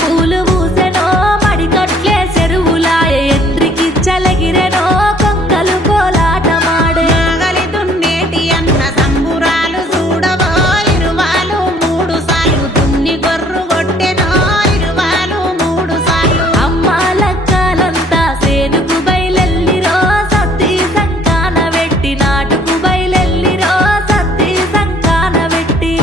పూలు పూసెనో మడికట్లే చెరువులాయే ఎండ్రికిచ్చలగిరెనో కొంగలు కోలాటమాడే నాగలి దున్నేటి అన్న సంబురాలు చూడవో ఇరువాలు మూడు సార్లు దున్ని గొర్రు కొట్టెనో ఇరువాలు మూడు సార్లు అమ్మాలక్కాలంతా సేనుకు బయలెల్లిరో సత్తి సంకాన వెట్టి నాటుకు బయలెల్లిరో సత్తి సంకాన వెట్టి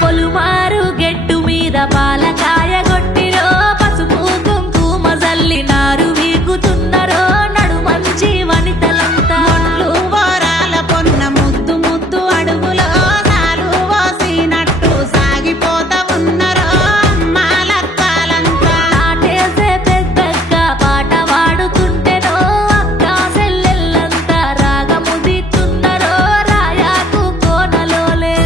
పొలుమారు గెట్టు మీద పాలకాయ గొట్టిరో పసుపు కుంకుమ జల్లినారు వీగుతున్నరో నడుమంచి వనితలంతా మొట్లు వోరాల పొన్న ముద్దు ముద్దు అడుగులో సాలు పోసినట్టు సాగిపోత ఉన్నరో అమ్మాలక్కాలంతా నాటేసే పెద్దక్క పాట పాడుతుంటెనో అక్క చెల్లెళ్ళంతా రాగము దిద్దున్నరో రాయాకు కోనలోలే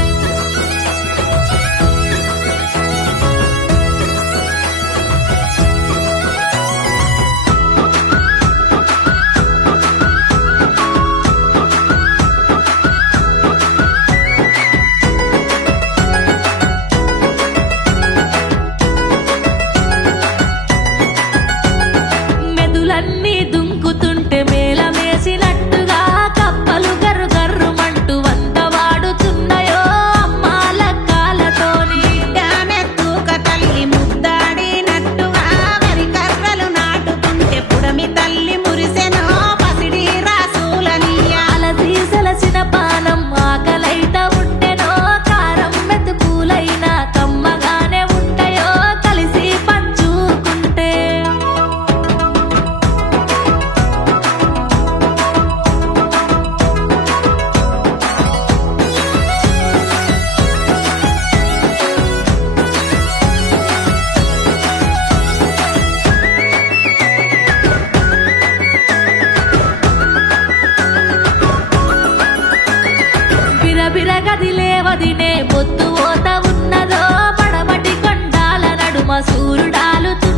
మెదులన్నీ దుంకుతుంటే మేళమేసినట్టుగా కప్పలు గర్రు గర్రుమంటూ వంత వాడుతున్నాయో అమ్మాలక్కాలతోని బిడ్డనెత్తుక తల్లి ముద్దాడినట్టుగా వరి కర్రలు నాటుకుంటే పుడమి తల్లి మురిసెనో పసిడి రాసులనియ అలసీసలసిన పానం ఆకలైత ఉండెనో కారం మెతుకులైన కమ్మగానే ఉంటాయో కలిసి పంచుకుంటే బిరబిర గదిలేవదినే పొత్తు పోత ఉన్నదో పడమటి కొండాల నడుమ సూర్యుడాలుతూ